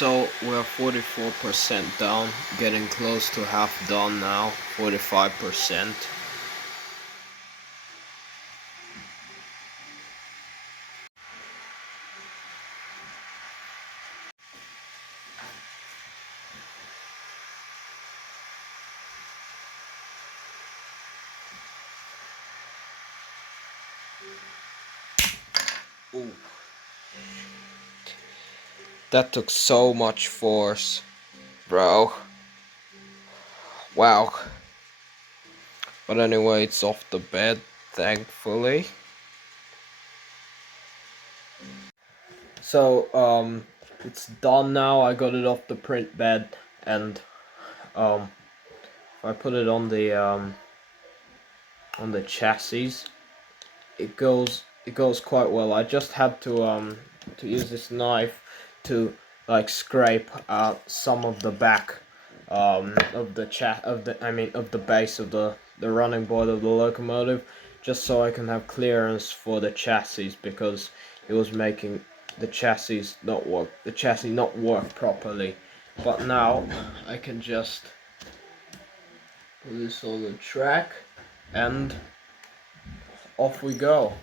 So we're 44% down, getting close to half done now, 45%. Ooh. That took so much force, bro. Wow. But anyway, it's off the bed, thankfully. So, it's done now. I got it off the print bed, and I put it on the chassis. It goes quite well. I just had to use this knife to like scrape out some of the back of the base of the running board of the locomotive, just so I can have clearance for the chassis, because it was making the chassis not work properly. But now I can just put this on the track and off we go.